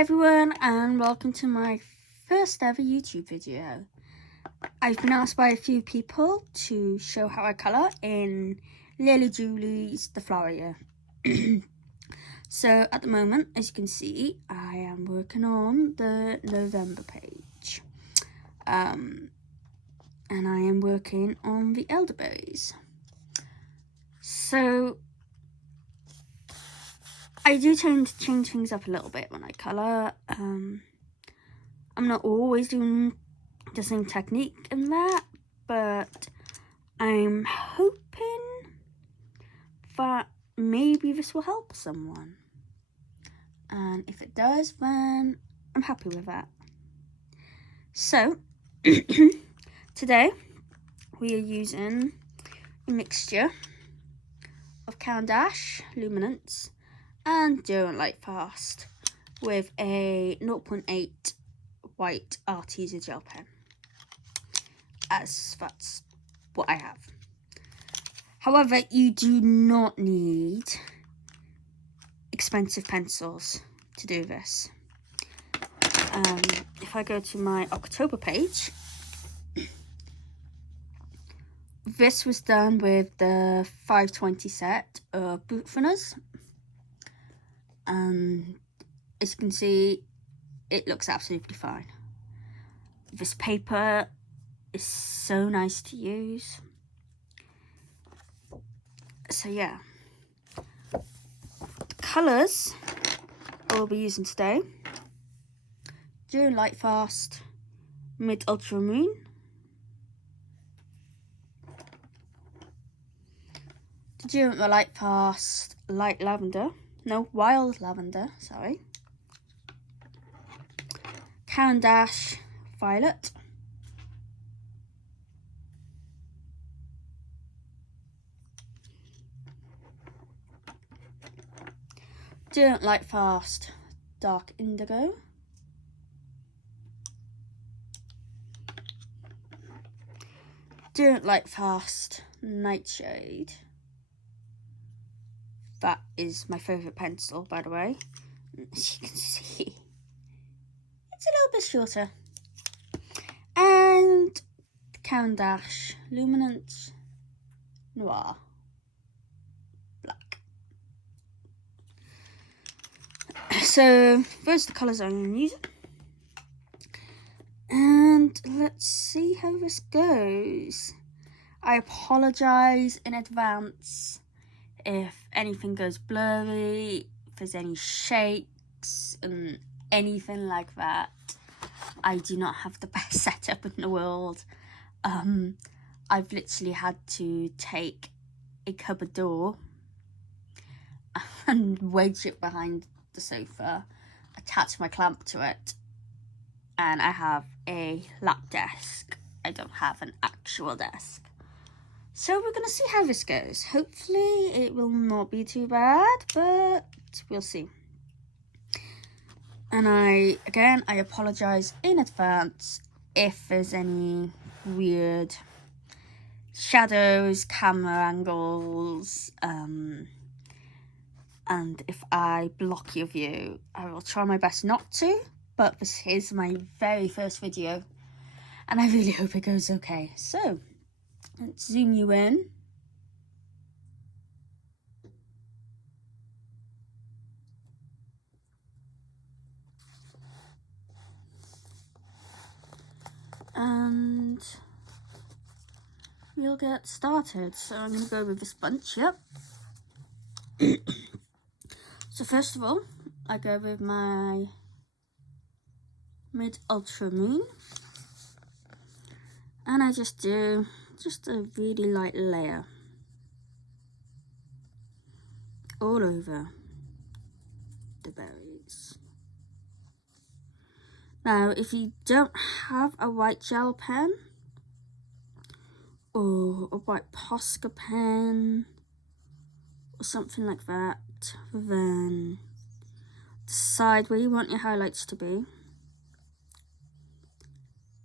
everyone, and welcome to my first ever YouTube video. I've been asked by a few people to show how I colour in Leila Duly's The Flower Year. So at the moment, as you can see, I am working on the November page. And I am working on the elderberries. So I do tend to change things up a little bit when I colour. I'm not always doing the same technique in that, but I'm hoping that maybe this will help someone. And if it does, then I'm happy with that. So, today we are using a mixture of Caran, Luminance, and Derwent Lightfast with a 0.8 white Arteza gel pen, as that's what I have. However, you do not need expensive pencils to do this. If I go to my October page, this was done with the 520 set of boot thinners. As you can see, it looks absolutely fine. This paper is so nice to use. So yeah, the colours I will be using today: Derwent Lightfast Mid Ultramarine, the Derwent Lightfast Light Lavender. No, Wild Lavender, sorry. Caran Violet. Derwent Lightfast Dark Indigo. Derwent Lightfast Nightshade. That is my favourite pencil, by the way. As you can see, it's a little bit shorter. And Caran Luminance Noir Black. So those are the colours I'm going to use. And let's see how this goes. I apologise in advance if anything goes blurry, if there's any shakes and anything like that. I do not have the best setup in the world. I've literally had to take a cupboard door and wedge it behind the sofa, attach my clamp to it, and I have a lap desk. I don't have an actual desk. So we're going to see how this goes. Hopefully it will not be too bad, but we'll see. And I apologise in advance if there's any weird shadows, camera angles, and if I block your view. I will try my best not to, but this is my very first video, and I really hope it goes okay. So let's zoom you in. And we'll get started. So I'm going to go with this bunch, yep. So first of all, I go with my Mid Ultramarine. And I just do a really light layer all over the berries. Now, if you don't have a white gel pen or a white Posca pen or something like that, then decide where you want your highlights to be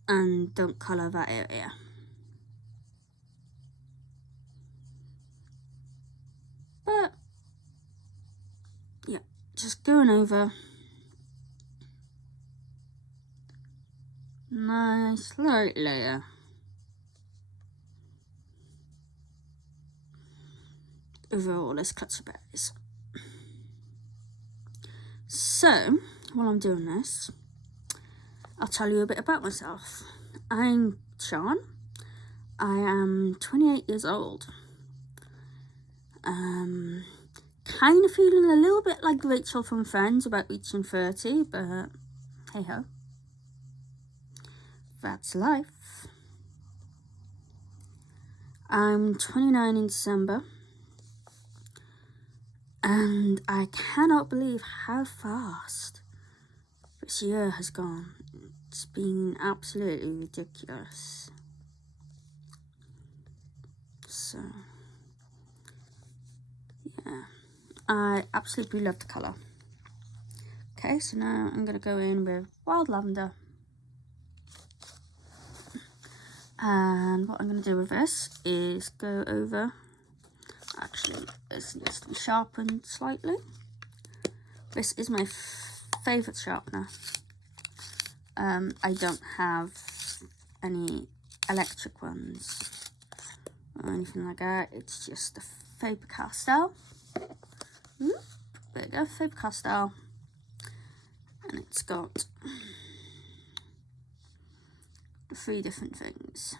and don't colour that area. But yeah, just going over Nice light layer. Over all this clutch of berries. So, while I'm doing this, I'll tell you a bit about myself. I'm Sean. I am 28 years old. Kind of feeling a little bit like Rachel from Friends about reaching 30, but hey ho. That's life. I'm 29 in December. And I cannot believe how fast this year has gone. It's been absolutely ridiculous. So, yeah, I absolutely love the colour. Okay, so now I'm going to go in with Wild Lavender. And what I'm going to do with this is go over, actually, this needs to be sharpened slightly. This is my favourite sharpener. I don't have any electric ones or anything like that. It's just a Faber-Castell. There you go, Faber-Castell. And it's got 3 different things.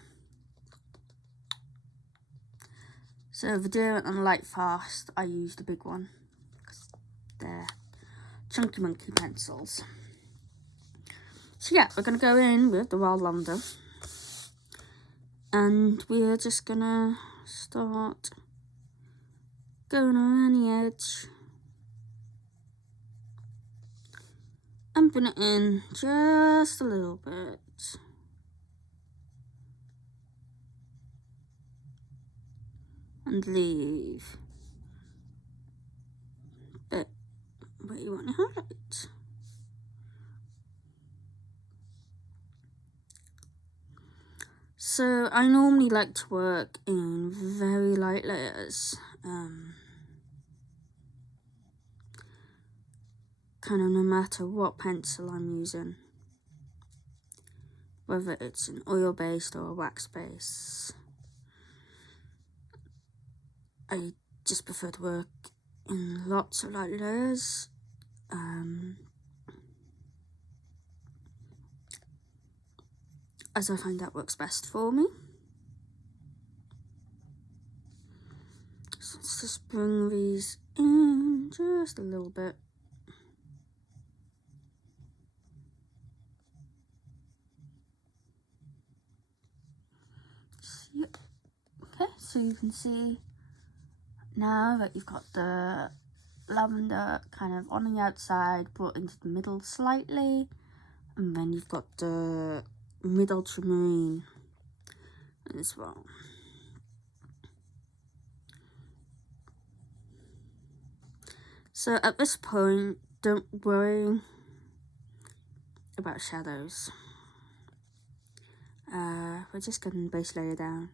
So the Derwent and Lightfast, I use the big one because they're chunky monkey pencils. So yeah, we're going to go in with the Wild Lavender. And we're just going to start going around the edge. And bring it in just a little bit. And leave a bit where you want to highlight. So I normally like to work in very light layers, kind of no matter what pencil I'm using, whether it's an oil based or a wax base. I just prefer to work in lots of light layers. As I find that works best for me. So let's just bring these in just a little bit. Yep. Okay, so you can see now that you've got the lavender kind of on the outside, brought into the middle slightly, and then you've got the mid ultramarine as well. So at this point, don't worry about shadows. We're just getting the base layer down.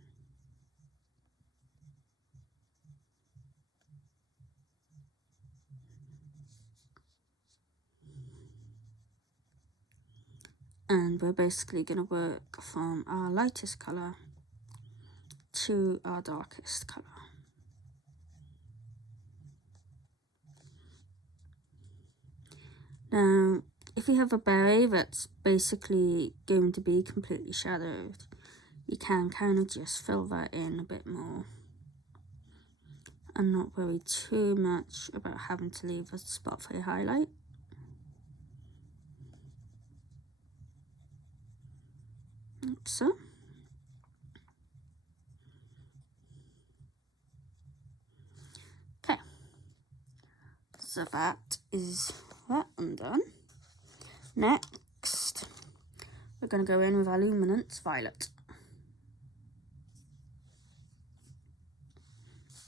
And we're basically going to work from our lightest colour to our darkest colour. Now, if you have a berry that's basically going to be completely shadowed, you can kind of just fill that in a bit more and not worry too much about having to leave a spot for your highlight. Like so. Okay, so that is that undone. Next, we're going to go in with our Luminance Violet.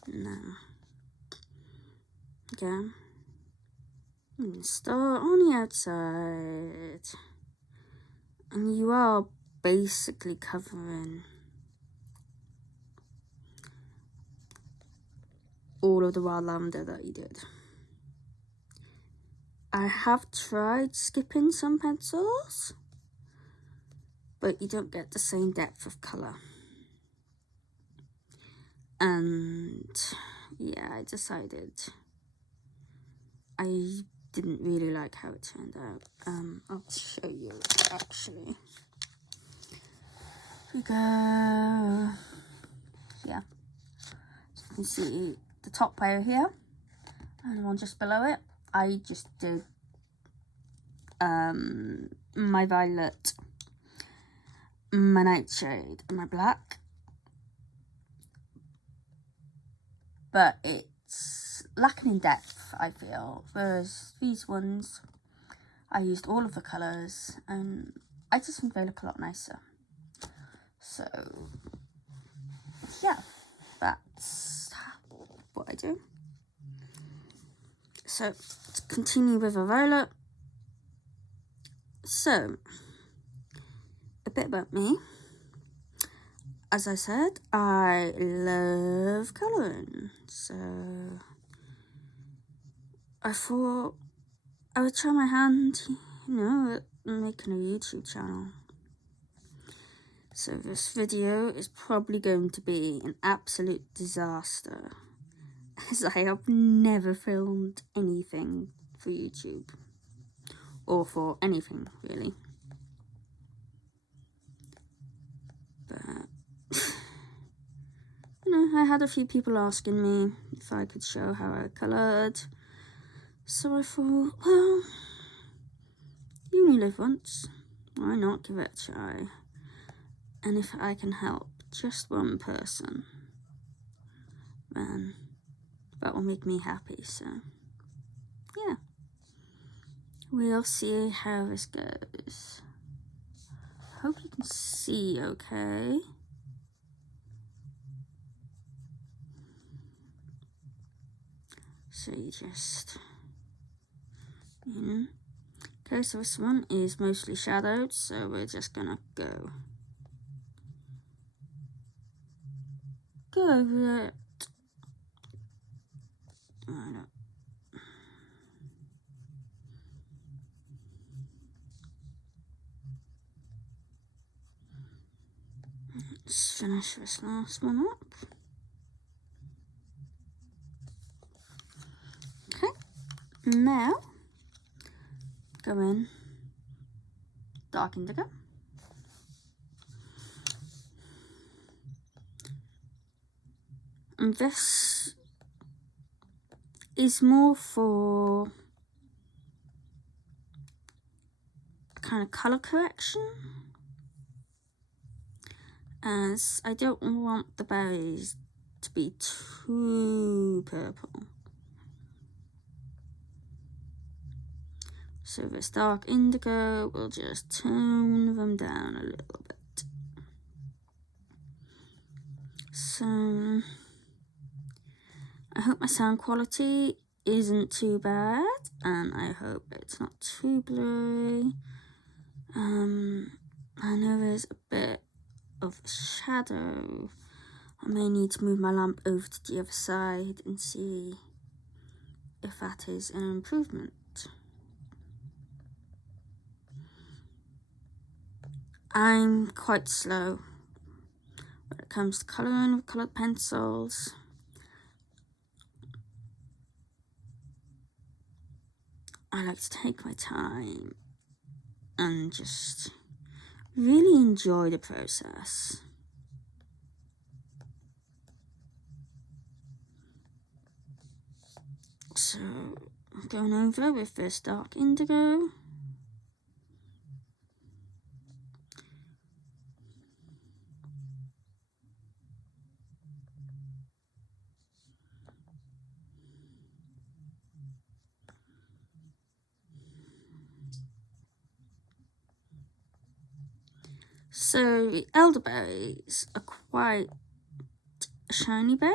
Now, again, I'm going to start on the outside, and you are basically covering all of the wild lavender that you did. I have tried skipping some pencils, but you don't get the same depth of colour. And yeah, I decided I didn't really like how it turned out. I'll show you actually. Here we go. Yeah, so you can see the top layer here and the one just below it. I just did my violet, my nightshade, and my black, but it's lacking in depth, I feel, whereas these ones I used all of the colours and I just think they look a lot nicer. So yeah, that's what I do. So to continue with a violet, so a bit about me. As I said, I love colouring, so I thought I would try my hand, you know, at making a YouTube channel. So this video is probably going to be an absolute disaster, as I have never filmed anything for YouTube, or for anything really. But you know, I had a few people asking me if I could show how I coloured, so I thought, well, you only live once, why not give it a try? And if I can help just one person, then that will make me happy. So yeah, we'll see how this goes. Hope you can see okay. So you just, you know. Okay, so this one is mostly shadowed, so we're just gonna go over it. Right. Let's finish this last one up. Okay, now go in dark indigo. And this is more for kind of colour correction, as I don't want the berries to be too purple. So this dark indigo will just tone them down a little bit. So I hope my sound quality isn't too bad, and I hope it's not too blurry. I know there's a bit of shadow. I may need to move my lamp over to the other side and see if that is an improvement. I'm quite slow when it comes to colouring with coloured pencils. I like to take my time and just really enjoy the process. So I'm going over with this dark indigo. So the elderberries are quite a shiny berry.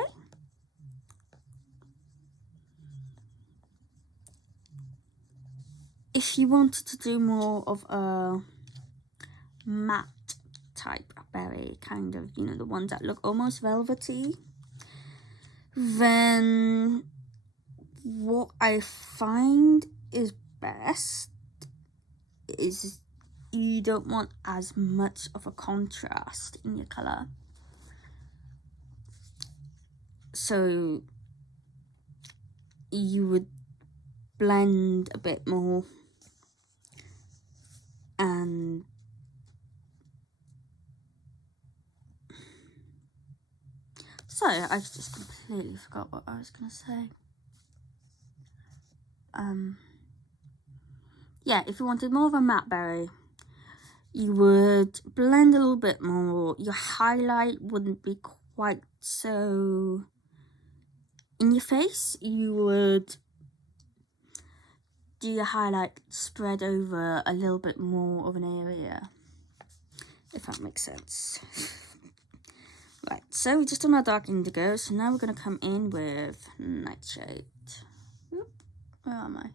If you wanted to do more of a matte type berry, kind of, you know, the ones that look almost velvety, then what I find is best is you don't want as much of a contrast in your colour. So you would blend a bit more, and sorry, I just completely forgot what I was going to say. Yeah, if you wanted more of a matte berry, you would blend a little bit more. Your highlight wouldn't be quite so in your face. You would do your highlight spread over a little bit more of an area, if that makes sense. Right, so we just done our dark indigo, so now we're going to come in with Nightshade. Oop, where am I?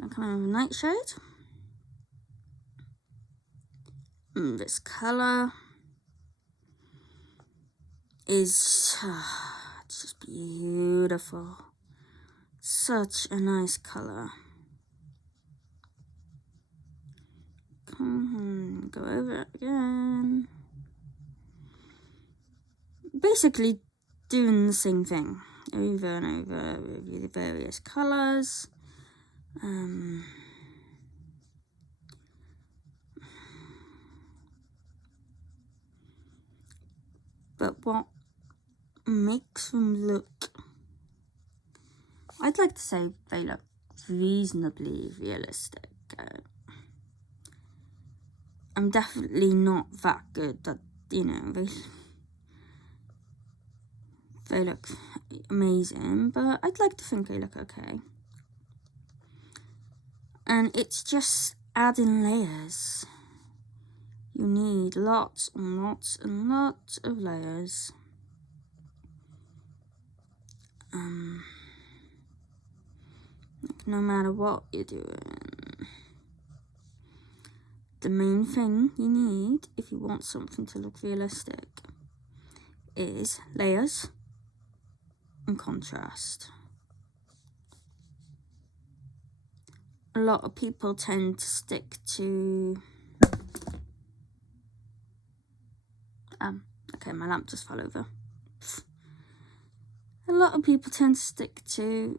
I'm coming in with Nightshade. This colour is it's just beautiful. Such a nice colour. Go over it again. Basically doing the same thing over and over with the various colours. But what makes them look, I'd like to say they look reasonably realistic. I'm definitely not that good at, you know, they look amazing, but I'd like to think they look okay. And it's just adding layers. You need lots and lots and lots of layers. No matter what you're doing. The main thing you need, if you want something to look realistic, is layers and contrast. A lot of people tend to stick to... okay, my lamp just fell over. A lot of people tend to stick to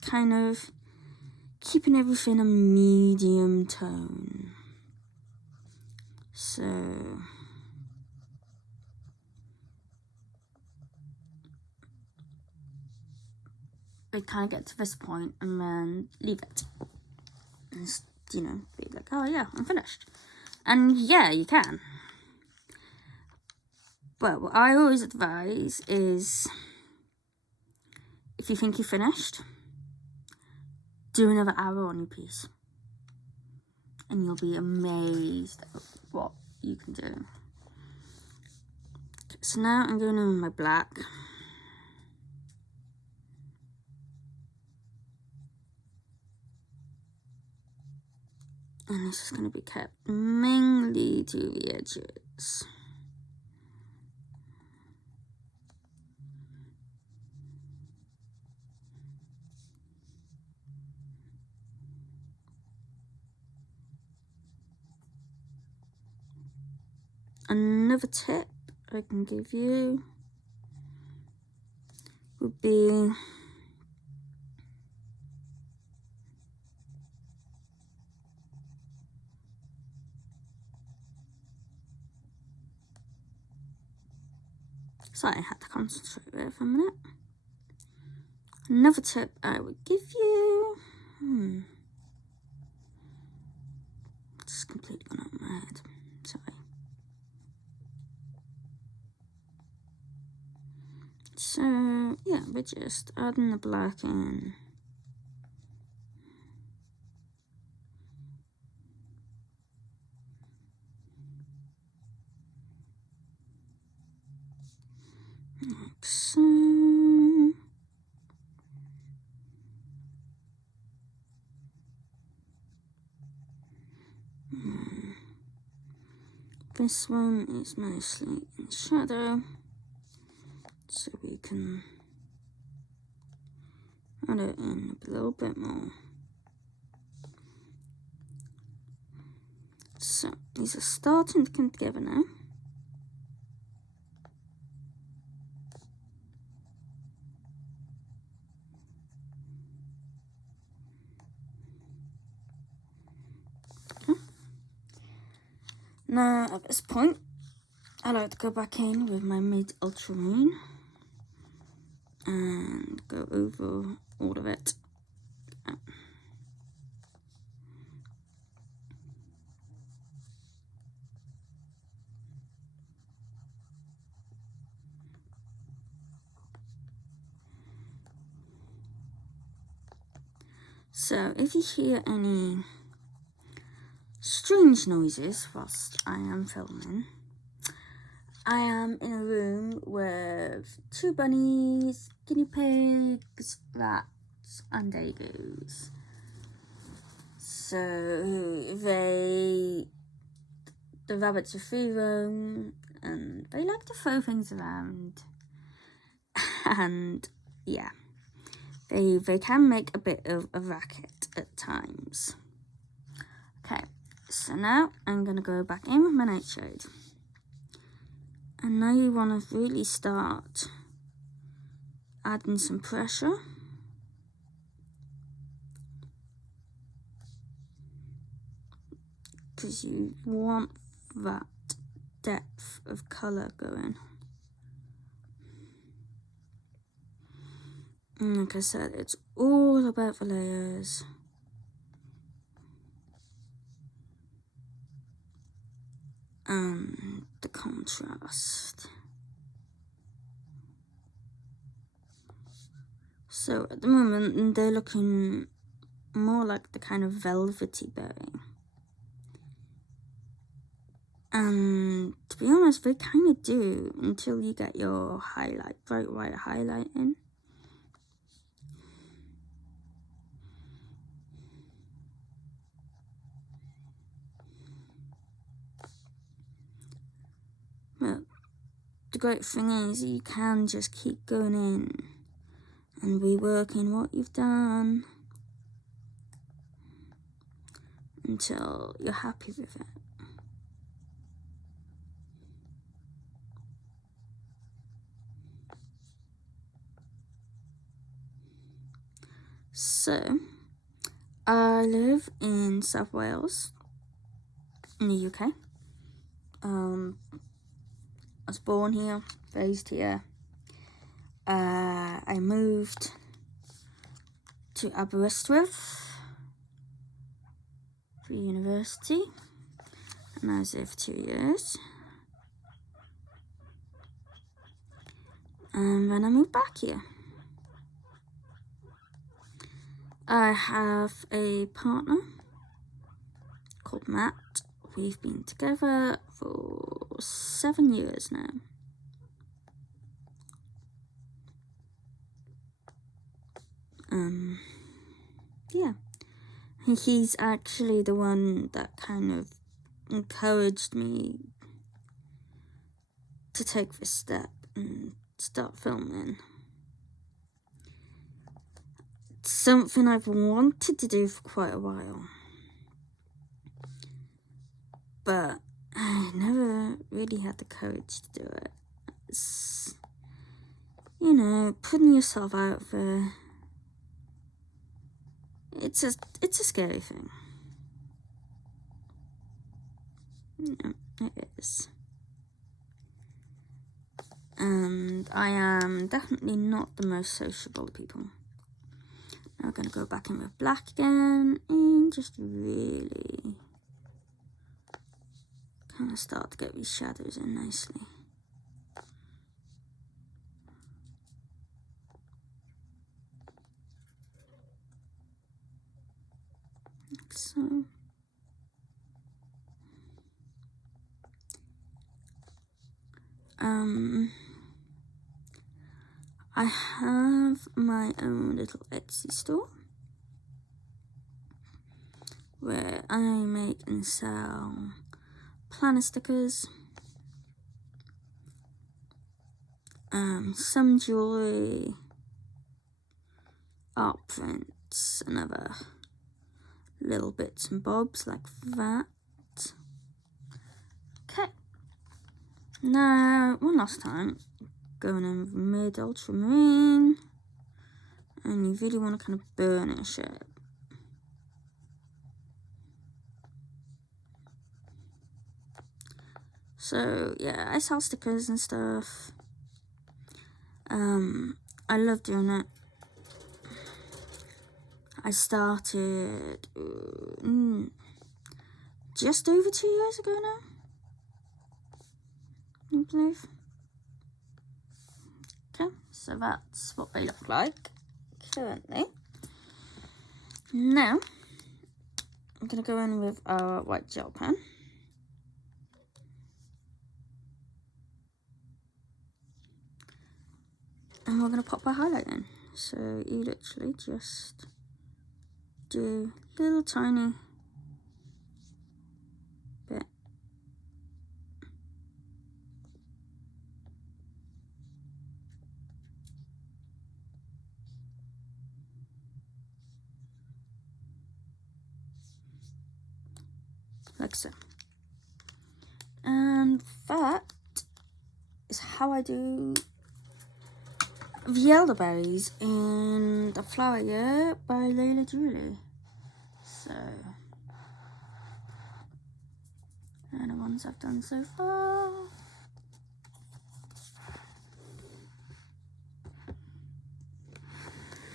kind of keeping everything a medium tone. So they kind of get to this point and then leave it. And just, you know, be like, oh yeah, I'm finished. And yeah, you can. But what I always advise is, if you think you're finished, do another hour on your piece. And you'll be amazed at what you can do. Okay, so now I'm going in with my black. And this is going to be kept mainly to the edges. Another tip I can give you would be sorry, I had to concentrate there for a minute. Another tip I would give you, it's completely gone out of my head, sorry. So yeah, we're just adding the black in. Like so. This one is mostly in shadow, so we can add it in a little bit more. So these are starting to come together now. Okay. Now at this point, I like to go back in with my mid Ultramarine and go over all of it. So if you hear any strange noises whilst I am filming, I am in a room with 2 bunnies, guinea pigs, rats and dagoes. So the rabbits are free roam and they like to throw things around. And yeah, they can make a bit of a racket at times. Okay, so now I'm going to go back in with my Nightshade. And now you want to really start adding some pressure. Because you want that depth of colour going. And like I said, it's all about the layers. And the contrast. So at the moment they're looking more like the kind of velvety berry. And to be honest, they kind of do until you get your highlight, bright white highlight in. But the great thing is you can just keep going in and reworking what you've done until you're happy with it. So, I live in South Wales, in the UK. I was born here, raised here. I moved to Aberystwyth for university, and I was there for 2 years. And then I moved back here. I have a partner called Matt. We've been together for 7 years now. Yeah. He's actually the one that kind of encouraged me to take this step and start filming. It's something I've wanted to do for quite a while, but I never really had the courage to do it. It's, you know, putting yourself out there. It's a scary thing. Yeah, it is. And I am definitely not the most sociable of people. Now I'm going to go back in with black again and just really kind of start to get these shadows in nicely. Like so. I have my own little Etsy store where I make and sell planner stickers, some jewellery, art prints and other little bits and bobs like that. Okay, now one last time, going in with mid ultramarine, and you really want to kind of burnish it. So yeah, I sell stickers and stuff. I love doing it. I started just over 2 years ago now, I believe. Okay, so that's what they look like currently. Now, I'm going to go in with our white gel pen. And we're going to pop our highlight in. So you literally just do a little tiny bit. Like so. And that is how I do the elderberries in The Flower Year by Leila Duly. So, and the ones I've done so far.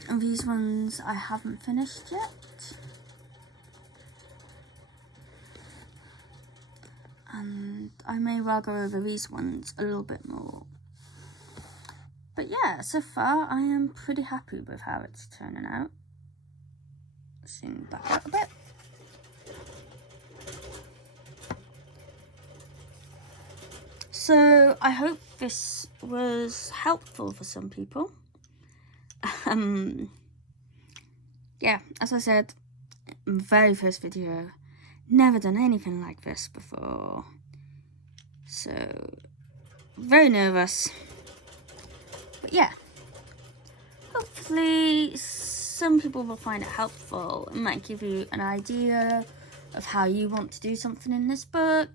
And these ones I haven't finished yet. And I may well go over these ones a little bit more. But yeah, so far I am pretty happy with how it's turning out. Zoom back out a bit. So I hope this was helpful for some people. Yeah, as I said, very first video, never done anything like this before. So, very nervous. But yeah, hopefully some people will find it helpful. It might give you an idea of how you want to do something in this book.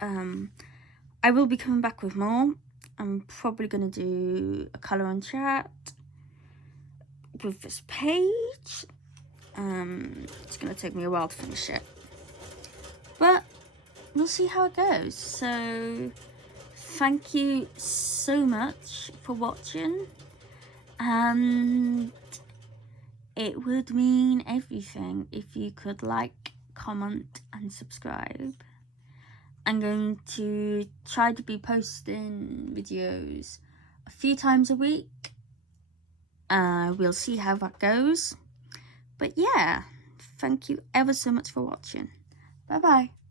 I will be coming back with more. I'm probably going to do a colour on chat with this page. It's going to take me a while to finish it. But we'll see how it goes. So thank you so much for watching, and it would mean everything if you could like, comment and subscribe. I'm going to try to be posting videos a few times a week. We'll see how that goes. But yeah, thank you ever so much for watching. Bye bye.